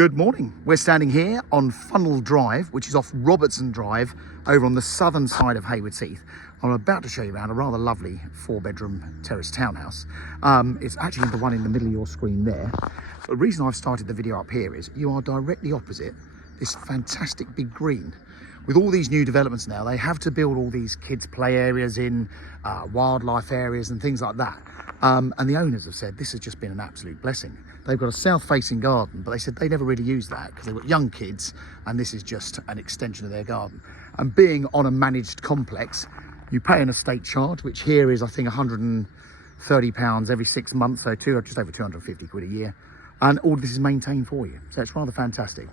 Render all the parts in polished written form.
Good morning. We're standing here on Funnel Drive, which is off Robertson Drive, over on the southern side of Haywards Heath. I'm about to show you around a rather lovely 4-bedroom terrace townhouse. It's actually the one in the middle of your screen there. The reason I've started the video up here is you are directly opposite this fantastic big green. With all these new developments now, they have to build all these kids' play areas in, wildlife areas and things like that. And the owners have said this has just been an absolute blessing. They've got a south-facing garden, but they said they never really use that because they've got young kids and this is just an extension of their garden. And being on a managed complex, you pay an estate charge, which here is, I think, £130 every 6 months, so just over 250 quid a year. And all of this is maintained for you, so it's rather fantastic.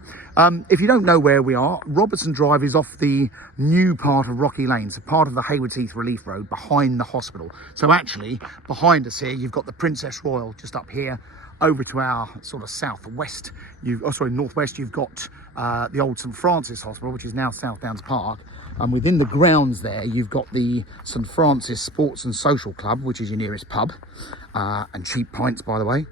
If you don't know where we are, Robertson Drive is off the new part of Rocky Lane, so part of the Haywards Heath Relief Road behind the hospital. So actually, behind us here, you've got the Princess Royal just up here. Over to our sort of southwest, northwest, you've got the old St Francis Hospital, which is now South Downs Park. And within the grounds there, you've got the St Francis Sports and Social Club, which is your nearest pub, and cheap pints, by the way.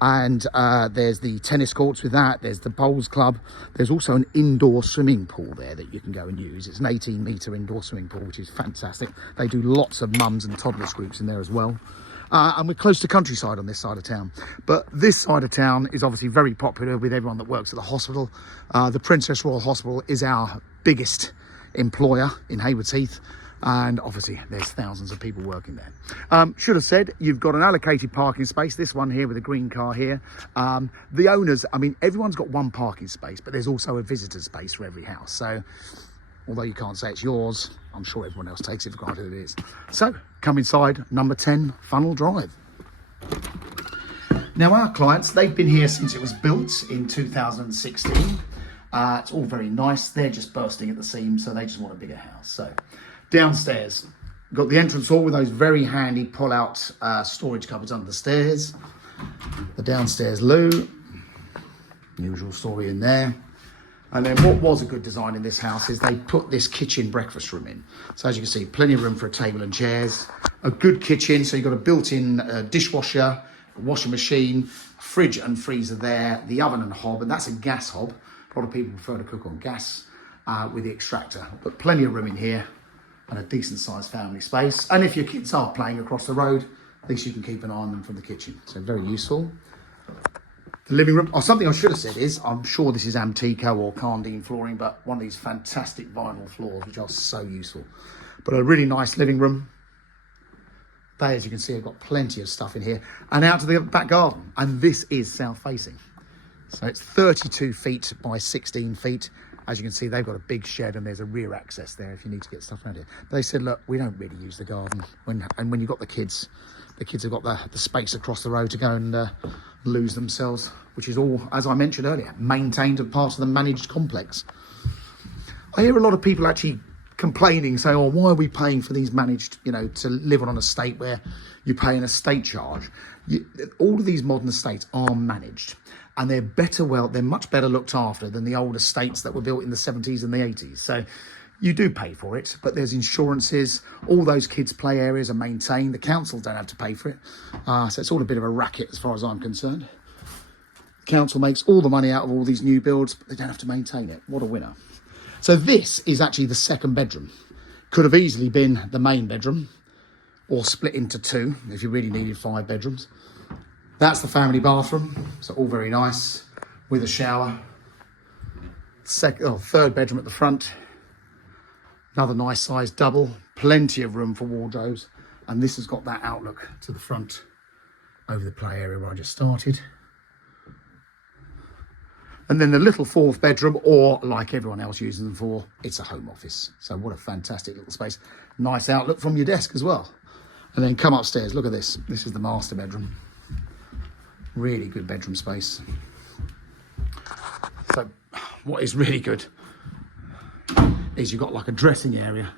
And there's the tennis courts with that, there's the bowls club, there's also an indoor swimming pool there that you can go and use. It's an 18-metre indoor swimming pool, which is fantastic. They do lots of mums and toddlers groups in there as well. And we're close to countryside on this side of town. But this side of town is obviously very popular with everyone that works at the hospital. The Princess Royal Hospital is our biggest employer in Haywards Heath. And obviously there's thousands of people working there. Should have said, you've got an allocated parking space, this one here with a green car here. The owners, I mean, everyone's got one parking space, but there's also a visitor space for every house. So although you can't say it's yours, I'm sure everyone else takes it for granted it is. So come inside number 10 Funnel Drive. Now our clients, they've been here since it was built in 2016. It's all very nice. They're just bursting at the seams, so they just want a bigger house. So downstairs, got the entrance hall with those very handy pull-out storage cupboards under the stairs. The downstairs loo, usual story in there. And then what was a good design in this house is they put this kitchen breakfast room in. So as you can see, plenty of room for a table and chairs. A good kitchen, so you've got a built-in dishwasher, a washing machine, fridge and freezer there, the oven and hob, and that's a gas hob. A lot of people prefer to cook on gas with the extractor. But plenty of room in here and a decent-sized family space. And if your kids are playing across the road, at least you can keep an eye on them from the kitchen. So very useful. The living room, something I should have said is, I'm sure this is Amtico or Cardine flooring, but one of these fantastic vinyl floors, which are so useful. But a really nice living room. They, as you can see, have got plenty of stuff in here. And out to the back garden. And this is south-facing. So it's 32 feet by 16 feet. As you can see, they've got a big shed and there's a rear access there if you need to get stuff around here. They said, look, we don't really use the garden. When you've got the kids have got the space across the road to go and lose themselves, which is all, as I mentioned earlier, maintained as part of the managed complex. I hear a lot of people actually complaining, saying, oh, why are we paying for these managed, to live on an estate where you pay an estate charge? All of these modern estates are managed. And they're much better looked after than the old estates that were built in the 70s and the 80s. So you do pay for it, but there's insurances. All those kids' play areas are maintained. The council don't have to pay for it. So it's all a bit of a racket as far as I'm concerned. The council makes all the money out of all these new builds, but they don't have to maintain it. What a winner. So this is actually the second bedroom. Could have easily been the main bedroom or split into two if you really needed 5 bedrooms. That's the family bathroom, so all very nice, with a shower. Third bedroom at the front. Another nice sized double, plenty of room for wardrobes. And this has got that outlook to the front over the play area where I just started. And then the little 4th bedroom, or like everyone else uses them for, it's a home office. So what a fantastic little space. Nice outlook from your desk as well. And then come upstairs, look at this. This is the master bedroom. Really good bedroom space. So what is really good is you've got like a dressing area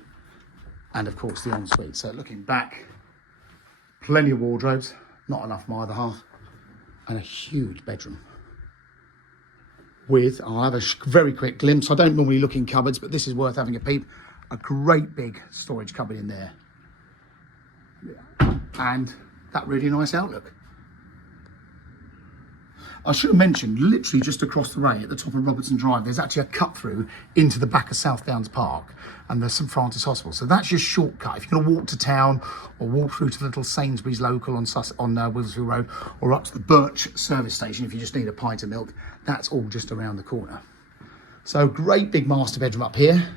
and of course the ensuite. So looking back, plenty of wardrobes, not enough my other half, and a huge bedroom with, I'll have a very quick glimpse. I don't normally look in cupboards, but this is worth having a peep. A great big storage cupboard in there. And that really nice outlook. I should have mentioned, literally just across the way at the top of Robertson Drive, there's actually a cut through into the back of South Downs Park and the St Francis Hospital. So that's your shortcut. If you're going to walk to town or walk through to the little Sainsbury's local on Wivelsfield Road, or up to the Birch service station if you just need a pint of milk, that's all just around the corner. So great big master bedroom up here.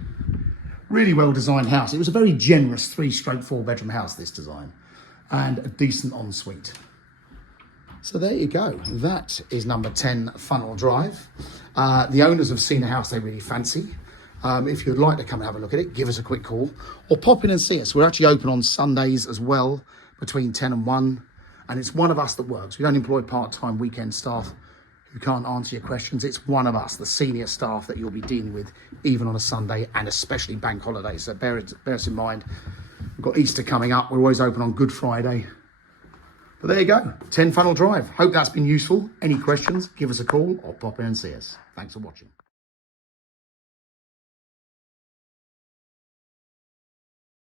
Really well designed house. It was a very generous 3/4 bedroom house, this design, and a decent ensuite. So there you go. That is number 10 Funnel Drive. The owners have seen a house they really fancy. If you'd like to come and have a look at it, give us a quick call or pop in and see us. We're actually open on Sundays as well, between 10 and 1. And it's one of us that works. We don't employ part-time weekend staff who can't answer your questions. It's one of us, the senior staff, that you'll be dealing with even on a Sunday, and especially bank holidays. So bear us in mind. We've got Easter coming up. We're always open on Good Friday. But there you go, 10 Funnel Drive. Hope that's been useful. Any questions, give us a call or pop in and see us. Thanks for watching.